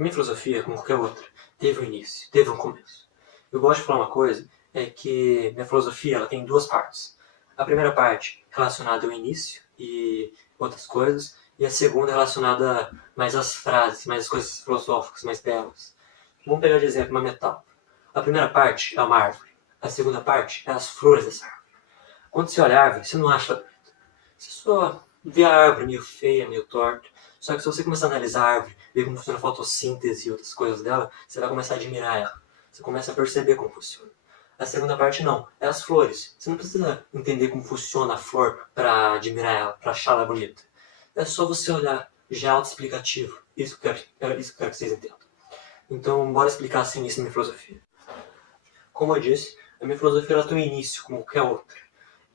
minha filosofia, como qualquer outra, teve um início, teve um começo. Eu gosto de falar uma coisa, é que minha filosofia ela tem duas partes. A primeira parte relacionada ao início e outras coisas, e a segunda relacionada mais às frases, mais às coisas filosóficas, mais belas. Vamos pegar de exemplo uma metáfora. A primeira parte é uma árvore, a segunda parte é as flores dessa árvore. Quando você olha a árvore, você não acha bonita. Você só vê a árvore meio feia, meio torta. Só que se você começar a analisar a árvore, ver como funciona a fotossíntese e outras coisas dela, você vai começar a admirar ela. Você começa a perceber como funciona. A segunda parte não, é as flores. Você não precisa entender como funciona a flor para admirar ela, para achá-la bonita. É só você olhar, já é autoexplicativo. Isso que eu quero que vocês entendam. Então, bora explicar assim isso na minha filosofia. Como eu disse, a minha filosofia ela tem um início, como qualquer outra.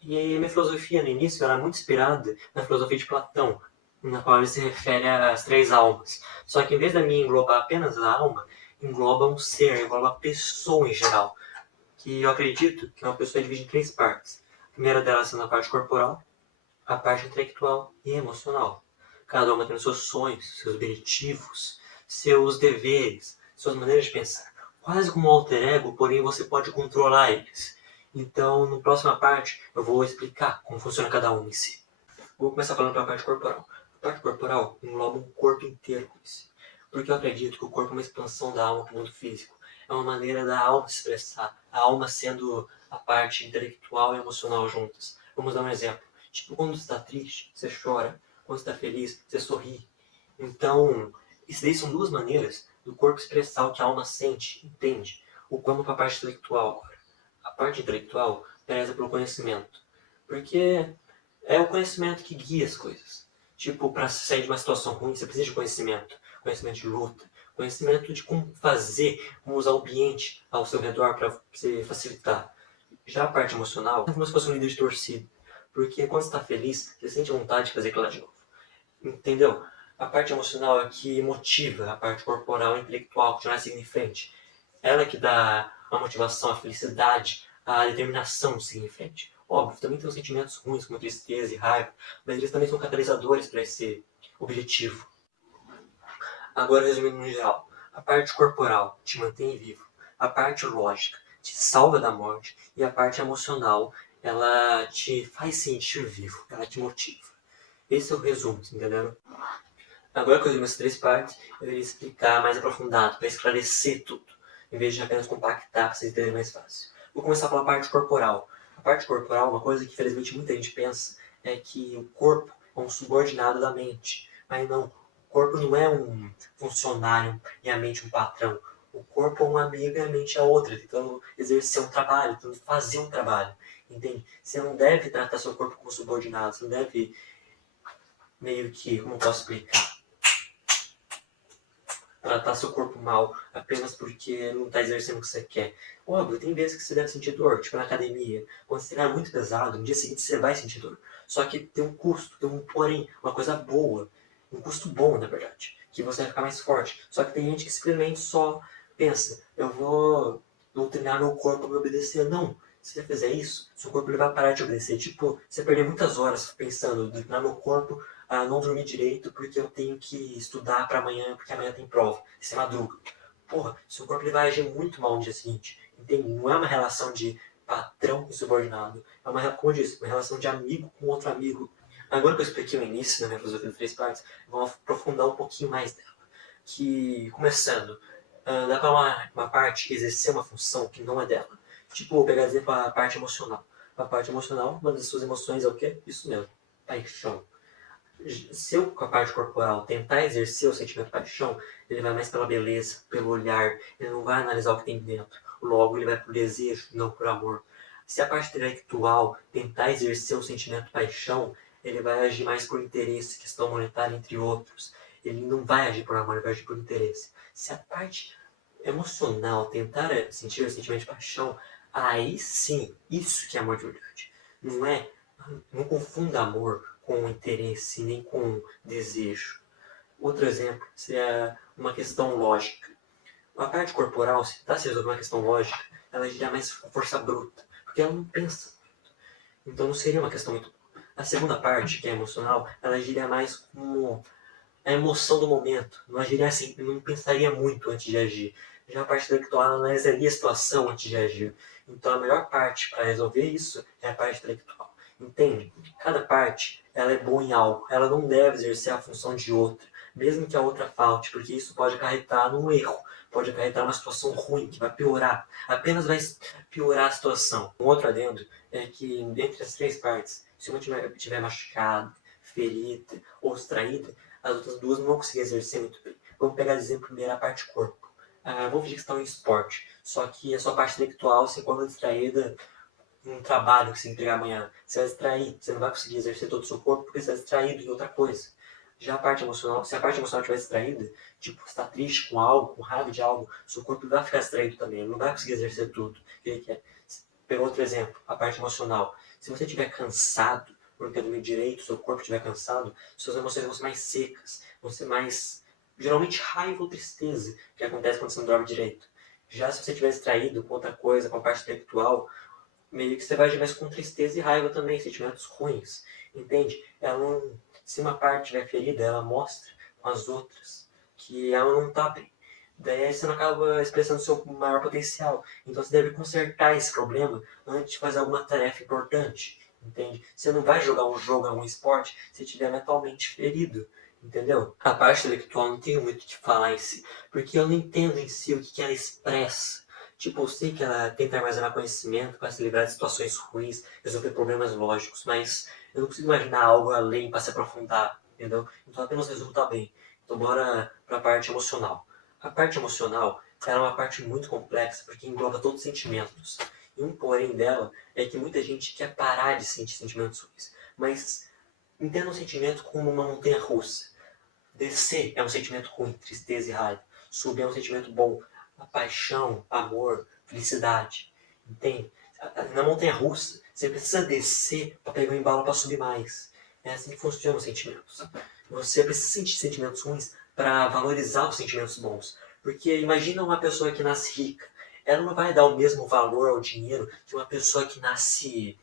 E a minha filosofia, no início, era muito inspirada na filosofia de Platão, na qual ele se refere às três almas. Só que em vez da minha englobar apenas a alma, engloba um ser, engloba a pessoa em geral. Que eu acredito que uma pessoa é dividida em três partes. A primeira delas sendo a parte corporal, a parte intelectual e emocional. Cada uma tem os seus sonhos, seus objetivos, seus deveres, suas maneiras de pensar. Quase como um alter ego, porém você pode controlar eles. Então, na próxima parte, eu vou explicar como funciona cada um em si. Vou começar falando pela parte corporal. A parte corporal engloba um corpo inteiro em si. Porque eu acredito que o corpo é uma expansão da alma para o mundo físico. É uma maneira da alma se expressar. A alma sendo a parte intelectual e emocional juntas. Vamos dar um exemplo. Tipo, quando você está triste, você chora. Quando você está feliz, você sorri. Então, isso daí são duas maneiras do corpo expressar o que a alma sente, entende? Vamos para a parte intelectual agora. A parte intelectual preza pelo conhecimento. Porque é o conhecimento que guia as coisas. Tipo, para sair de uma situação ruim, você precisa de conhecimento. Conhecimento de luta. Conhecimento de como fazer, como usar o ambiente ao seu redor para você facilitar. Já a parte emocional é como se fosse um líder de torcida. Porque quando você está feliz, você sente vontade de fazer aquilo lá de novo. Entendeu? A parte emocional é que motiva a parte corporal e intelectual, continuar seguindo em frente. Ela é que dá a motivação, a felicidade, a determinação de seguir em frente. Óbvio, também tem os sentimentos ruins, como tristeza e raiva, mas eles também são catalisadores para esse objetivo. Agora, resumindo no geral, a parte corporal te mantém vivo, a parte lógica te salva da morte e a parte emocional, ela te faz sentir vivo, ela te motiva. Esse é o resumo, entendeu? Agora que eu resumi as três partes, eu irei explicar mais aprofundado, para esclarecer tudo, em vez de apenas compactar para vocês entenderem mais fácil. Vou começar pela parte corporal. A parte corporal, uma coisa que infelizmente muita gente pensa, é que o corpo é um subordinado da mente. Mas não, o corpo não é um funcionário e a mente um patrão. O corpo é um amigo e a mente é outra, tentando exercer um trabalho, tentando fazer um trabalho. Entende? Você não deve tratar seu corpo como subordinado, você não deve meio que, como eu posso explicar? Tratar seu corpo mal apenas porque não está exercendo o que você quer. Óbvio, tem vezes que você deve sentir dor, tipo na academia. Quando você treinar muito pesado, no dia seguinte você vai sentir dor. Só que tem um custo, tem um porém, uma coisa boa. Um custo bom, na verdade. Que você vai ficar mais forte. Só que tem gente que simplesmente só pensa, vou treinar meu corpo para me obedecer. Não. Se você fizer isso, seu corpo ele vai parar de obedecer. Tipo, você perder muitas horas pensando, treinar meu corpo a não dormir direito porque eu tenho que estudar para amanhã, porque amanhã tem prova. Isso é madruga. Porra, seu corpo ele vai agir muito mal no dia seguinte. Entende? Não é uma relação de patrão com subordinado. É uma, como eu disse, uma relação de amigo com outro amigo. Agora que eu expliquei o início da minha filosofia de três partes, vamos aprofundar um pouquinho mais dela. Que, começando, dá para uma parte exercer uma função que não é dela. Tipo, vou pegar exemplo a parte emocional. A parte emocional, uma das suas emoções é o quê? Isso mesmo, paixão. Se eu, com a parte corporal, tentar exercer o sentimento de paixão, ele vai mais pela beleza, pelo olhar, ele não vai analisar o que tem dentro. Logo, ele vai por desejo, não por amor. Se a parte intelectual tentar exercer o sentimento de paixão, ele vai agir mais por interesse, questão monetária, entre outros. Ele não vai agir por amor, ele vai agir por interesse. Se a parte emocional tentar sentir o sentimento de paixão, aí sim, isso que é amor de verdade. Não confunda amor com interesse, nem com desejo. Outro exemplo seria uma questão lógica. A parte corporal, se está se resolver uma questão lógica, ela gira mais com força bruta, porque ela não pensa. Então não seria uma questão muito boa. A segunda parte, que é emocional, ela gira mais como a emoção do momento, não agiria assim, não pensaria muito antes de agir. Já a parte intelectual analisaria a situação antes de agir. Então a melhor parte para resolver isso é a parte intelectual. Entende? Cada parte ela é boa em algo, ela não deve exercer a função de outra, mesmo que a outra falte, porque isso pode acarretar num erro, pode acarretar numa situação ruim, que vai piorar, apenas vai piorar a situação. Um outro adendo é que entre as três partes, se uma estiver machucada, ferida ou distraída, as outras duas não vão conseguir exercer muito bem. Vamos pegar de exemplo primeiro a parte corpo. Vamos fingir que está em esporte, só que a sua parte intelectual se encontra distraída num trabalho que você entregar amanhã. Você vai distrair, você não vai conseguir exercer todo o seu corpo porque você está distraído em outra coisa. Já a parte emocional, se a parte emocional estiver distraída, tipo, você está triste com algo, com raiva de algo, seu corpo vai ficar distraído também, ele não vai conseguir exercer tudo que ele quer. Pega outro exemplo, a parte emocional. Se você estiver cansado, por não ter dormido direito, seu corpo estiver cansado, suas emoções vão ser mais secas, vão ser mais, geralmente, raiva ou tristeza, que acontece quando você não dorme direito. Já se você estiver distraído com outra coisa, com a parte intelectual, meio que você vai agir mais com tristeza e raiva também, sentimentos ruins, entende? Se uma parte estiver ferida, ela mostra com as outras que ela não está bem. Daí você não acaba expressando seu maior potencial. Então você deve consertar esse problema antes de fazer alguma tarefa importante, entende? Você não vai jogar um jogo, um esporte, se estiver mentalmente ferido, entendeu? A parte intelectual não tenho muito o que falar em si, porque eu não entendo em si o que ela expressa. Tipo, eu sei que ela tenta armazenar conhecimento para se livrar de situações ruins, resolver problemas lógicos, mas eu não consigo imaginar algo além para se aprofundar, entendeu? Então apenas resulta bem. Então bora para a parte emocional. A parte emocional é uma parte muito complexa porque engloba todos os sentimentos. E um porém dela é que muita gente quer parar de sentir sentimentos ruins, mas entenda um sentimento como uma montanha russa. Descer é um sentimento ruim, tristeza e raiva. Subir é um sentimento bom, a paixão, amor, felicidade. Entende? Na montanha russa, você precisa descer para pegar o embalo para subir mais. É assim que funcionam os sentimentos. Você precisa sentir sentimentos ruins para valorizar os sentimentos bons. Porque imagina uma pessoa que nasce rica. Ela não vai dar o mesmo valor ao dinheiro que uma pessoa que nasce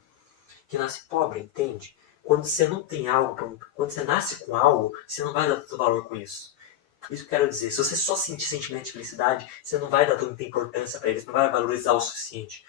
pobre, entende? Quando você não tem algo, quando você nasce com algo, você não vai dar tanto valor com isso. Isso que eu quero dizer. Se você só sentir sentimento de felicidade, você não vai dar tanta importância para eles, não vai valorizar o suficiente.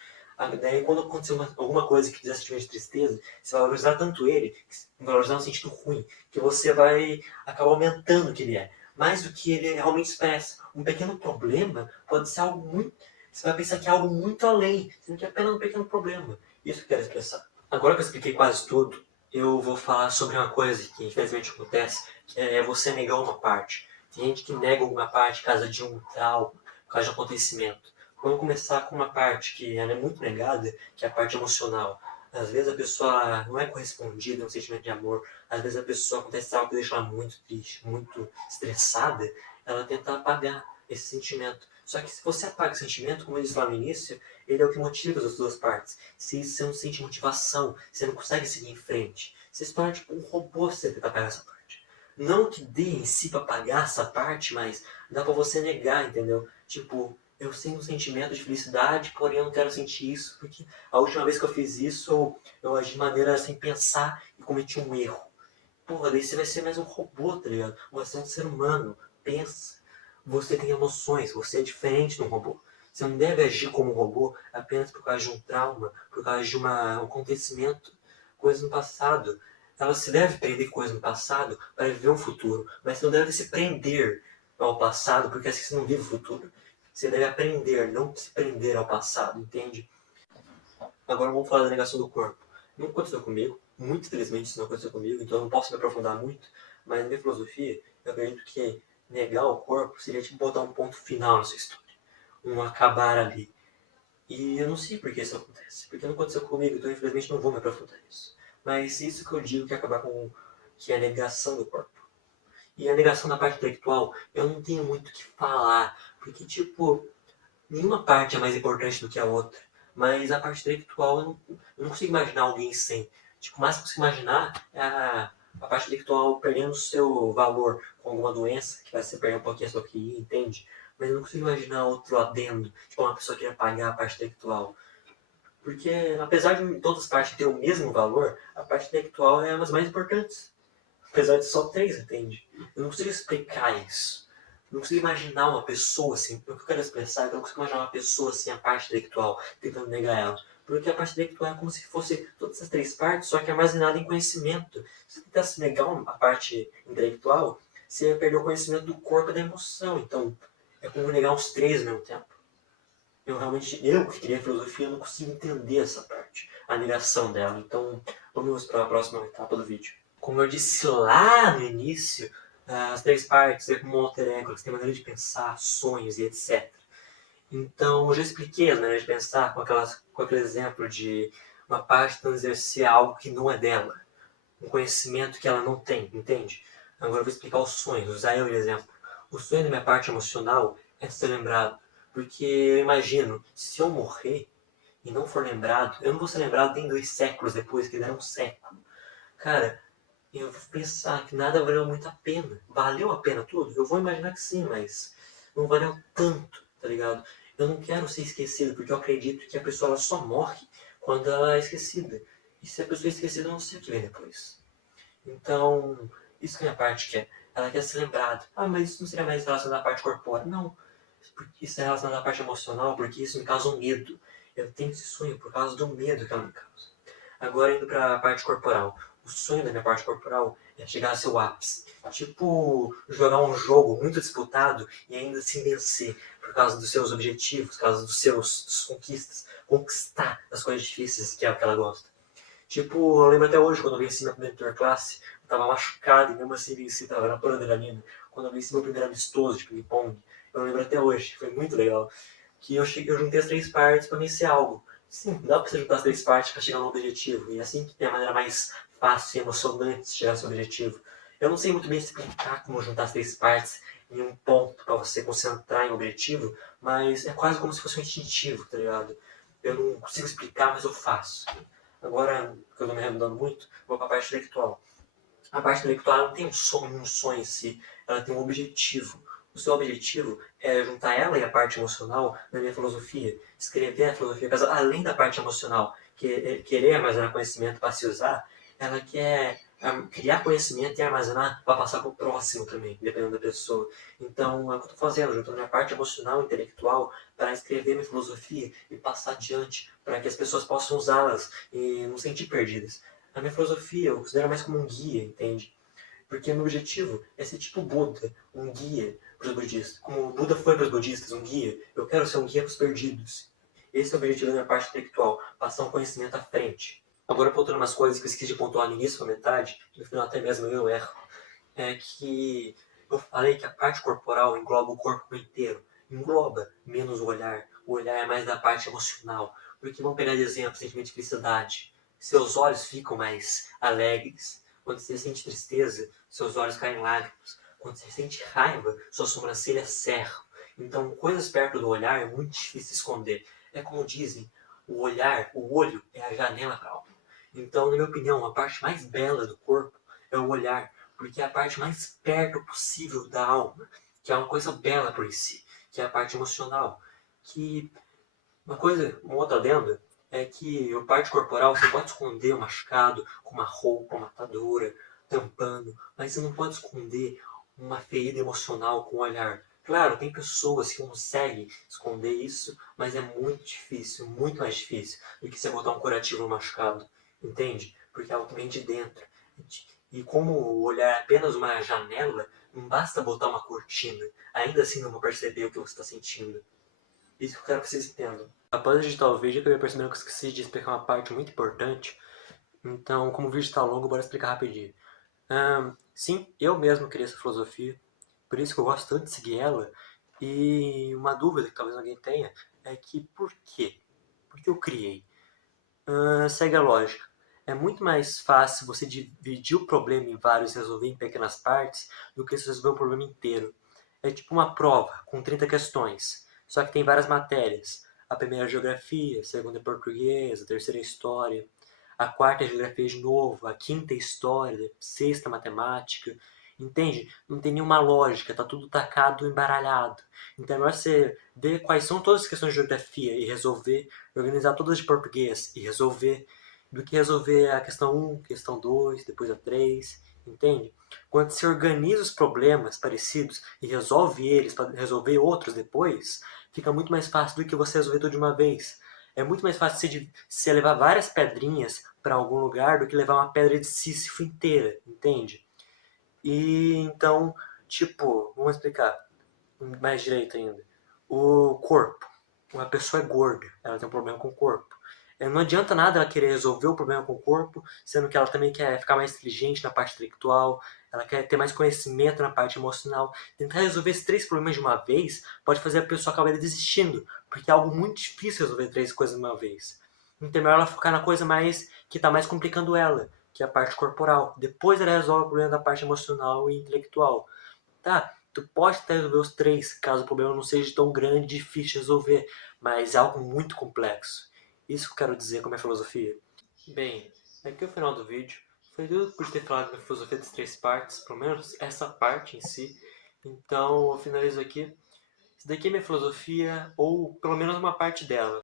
Daí, quando acontecer alguma coisa que te dá sentimento de tristeza, você vai valorizar tanto ele, valorizar no sentido ruim, que você vai acabar aumentando o que ele é. Mais do que ele realmente expressa. Um pequeno problema pode ser algo muito. Você vai pensar que é algo muito além, sendo que é apenas um pequeno problema. Isso que eu quero expressar. Agora que eu expliquei quase tudo, eu vou falar sobre uma coisa que infelizmente acontece, que é você negar uma parte. Tem gente que nega alguma parte por causa de um trauma, por causa de um acontecimento. Vamos começar com uma parte que ela é muito negada, que é a parte emocional. Às vezes a pessoa não é correspondida a um sentimento de amor. Às vezes a pessoa acontece algo que deixa ela muito triste, muito estressada. Ela tenta apagar esse sentimento. Só que se você apaga o sentimento, como eu disse lá no início, ele é o que motiva as duas partes. Se você não sente motivação, você não consegue seguir em frente. Você se torna tipo um robô se você tentar apagar essa parte. Não que dê em si pra apagar essa parte, mas dá pra você negar, entendeu? Tipo, eu sinto um sentimento de felicidade, porém eu não quero sentir isso, porque a última vez que eu fiz isso, eu agi de maneira sem pensar e cometi um erro. Porra, daí você vai ser mais um robô, tá ligado? Você é um ser humano, pensa. Você tem emoções, você é diferente de um robô. Você não deve agir como um robô apenas por causa de um trauma, por causa de um acontecimento, coisa no passado. Ela se deve prender coisas no passado para viver um futuro, mas você não deve se prender ao passado porque assim você não vive o futuro. Você deve aprender, não se prender ao passado, entende? Agora vamos falar da negação do corpo. Não aconteceu comigo, muito felizmente isso não aconteceu comigo, então eu não posso me aprofundar muito, mas na minha filosofia, eu acredito que negar o corpo seria tipo botar um ponto final na sua história. Um acabar ali. E eu não sei por que isso acontece, porque não aconteceu comigo, então infelizmente não vou me aprofundar nisso. Mas isso que eu digo que é acabar com que é a negação do corpo. E a negação da parte intelectual, eu não tenho muito o que falar, porque tipo, nenhuma parte é mais importante do que a outra. Mas a parte intelectual eu não consigo imaginar alguém sem. Tipo, o máximo que eu consigo imaginar é a parte intelectual perdendo seu valor com alguma doença, que vai ser perder um pouquinho a sua QI, entende? Mas eu não consigo imaginar outro adendo, tipo uma pessoa que queira pagar a parte intelectual. Porque apesar de todas as partes terem o mesmo valor, a parte intelectual é uma das mais importantes. Apesar de só 3, entende? Eu não consigo explicar isso. Eu não consigo imaginar uma pessoa assim. O que eu quero expressar é que eu não consigo imaginar uma pessoa assim, a parte intelectual, tentando negar ela. Porque a parte intelectual é como se fosse todas essas 3 partes, só que armazenada em conhecimento. Se você tentasse negar a parte intelectual, você ia perder o conhecimento do corpo e da emoção. Então, é como negar os 3 ao mesmo tempo. Eu que queria filosofia, não consigo entender essa parte, a negação dela. Então, vamos para a próxima etapa do vídeo. Como eu disse lá no início, as 3 partes é como um alter ego, elas têm maneira de pensar, sonhos e etc. Então, eu já expliquei as maneiras de pensar com aquele exemplo de uma parte tentando exercer algo que não é dela, um conhecimento que ela não tem, entende? Agora eu vou explicar os sonhos, usar eu de exemplo. O sonho da minha parte emocional é ser lembrado, porque eu imagino, se eu morrer e não for lembrado, eu não vou ser lembrado nem 2 séculos depois, que deram um século. Cara, eu vou pensar que nada valeu muito a pena. Valeu a pena tudo? Eu vou imaginar que sim, mas não valeu tanto, tá ligado? Eu não quero ser esquecido, porque eu acredito que a pessoa ela só morre quando ela é esquecida. E se a pessoa é esquecida, eu não sei o que vem depois. Então, isso que a minha parte quer. Ela quer ser lembrada. Ah, mas isso não seria mais relacionado à parte corpórea? Não. Isso é relacionado à parte emocional, porque isso me causa um medo. Eu tenho esse sonho por causa do medo que ela me causa. Agora indo para a parte corporal. O sonho da minha parte corporal é chegar a seu ápice. Tipo, jogar um jogo muito disputado e ainda assim vencer por causa dos seus objetivos, por causa dos seus conquistas. Conquistar as coisas difíceis que é o que ela gosta. Tipo, eu lembro até hoje quando eu venci minha primeira interclasse, eu tava machucado e mesmo assim venci, tava na pura adrenalina. Quando eu venci meu primeiro amistoso de ping-pong, eu lembro até hoje, foi muito legal. Que eu juntei as 3 partes pra vencer algo. Sim, dá pra você juntar as 3 partes pra chegar no objetivo. E assim que tem a maneira mais fácil e emocionante de chegar ao seu objetivo. Eu não sei muito bem explicar como juntar as 3 partes em um ponto pra você concentrar em um objetivo, mas é quase como se fosse um instintivo, tá ligado? Eu não consigo explicar, mas eu faço. Agora, que eu estou me arredondando muito, vou para a parte intelectual. A parte intelectual não tem um sonho em si, ela tem um objetivo. O seu objetivo é juntar ela e a parte emocional na minha filosofia. Escrever a filosofia, além da parte emocional, querer armazenar conhecimento para se usar, ela quer criar conhecimento e armazenar para passar para o próximo também, dependendo da pessoa. Então, é o que eu estou fazendo, juntando minha parte emocional e intelectual para escrever minha filosofia e passar adiante, para que as pessoas possam usá-las e não se sentir perdidas. A minha filosofia eu considero mais como um guia, entende? Porque meu objetivo é ser tipo Buda, um guia para os budistas. Como o Buda foi para os budistas, um guia, eu quero ser um guia para os perdidos. Esse é o objetivo da minha parte intelectual, passar um conhecimento à frente. Agora, voltando umas coisas que eu esqueci de pontuar no início, na metade, no final até mesmo eu erro, é que eu falei que a parte corporal engloba o corpo inteiro. Engloba menos o olhar. O olhar é mais da parte emocional. Porque vamos pegar de exemplo, sentimento de felicidade. Seus olhos ficam mais alegres. Quando você sente tristeza, seus olhos caem em lágrimas. Quando você sente raiva, suas sobrancelhas cerram. Então, coisas perto do olhar é muito difícil esconder. É como dizem, o olhar, o olho é a janela para a alma. Então, na minha opinião, a parte mais bela do corpo é o olhar, porque é a parte mais perto possível da alma, que é uma coisa bela por si, que é a parte emocional. Que uma outra lenda é que a parte corporal você pode esconder o machucado com uma roupa, uma atadura, tampando, mas você não pode esconder uma ferida emocional com o olhar. Claro, tem pessoas que conseguem esconder isso, mas é muito difícil, muito mais difícil do que você botar um curativo no machucado, entende? Porque é algo que vem de dentro. E como o olhar é apenas uma janela, não basta botar uma cortina, ainda assim não vou perceber o que você está sentindo. Isso que eu quero que vocês entendam. Após editar o vídeo, eu acabei percebendo que eu esqueci de explicar uma parte muito importante. Então, como o vídeo está longo, bora explicar rapidinho. Sim, eu mesmo criei essa filosofia, por isso que eu gosto tanto de seguir ela. E uma dúvida que talvez alguém tenha é que por quê? Por que eu criei? Segue a lógica. É muito mais fácil você dividir o problema em vários e resolver em pequenas partes do que você resolver um problema inteiro. É tipo uma prova com 30 questões, só que tem várias matérias. A primeira é geografia, a segunda é português, a terceira é história, a quarta é geografia de novo, a quinta é história, a sexta é matemática. Entende? Não tem nenhuma lógica, tá tudo tacado, embaralhado. Então é melhor você ver quais são todas as questões de geografia e resolver, organizar todas de português e resolver, do que resolver a questão 1, questão 2, depois a 3. entende? Quando se organiza os problemas parecidos e resolve eles para resolver outros depois, fica muito mais fácil do que você resolver tudo de uma vez. É muito mais fácil você levar várias pedrinhas para algum lugar do que levar uma pedra de Sísifo inteira, entende? E então, tipo, vamos explicar mais direito ainda. O corpo. Uma pessoa é gorda, ela tem um problema com o corpo. Não adianta nada ela querer resolver o problema com o corpo, sendo que ela também quer ficar mais inteligente na parte intelectual, ela quer ter mais conhecimento na parte emocional. Tentar resolver esses três problemas de uma vez pode fazer a pessoa acabar desistindo, porque é algo muito difícil resolver três coisas de uma vez. Então é melhor ela focar na coisa mais que está mais complicando ela, que é a parte corporal. Depois ela resolve o problema da parte emocional e intelectual. Tá, tu pode até resolver os três, caso o problema não seja tão grande e difícil de resolver, mas é algo muito complexo. Isso que eu quero dizer com a minha filosofia. Bem, aqui é o final do vídeo. Foi tudo por ter falado da minha filosofia das três partes, pelo menos essa parte em si. Então eu finalizo aqui. Isso daqui é minha filosofia, ou pelo menos uma parte dela.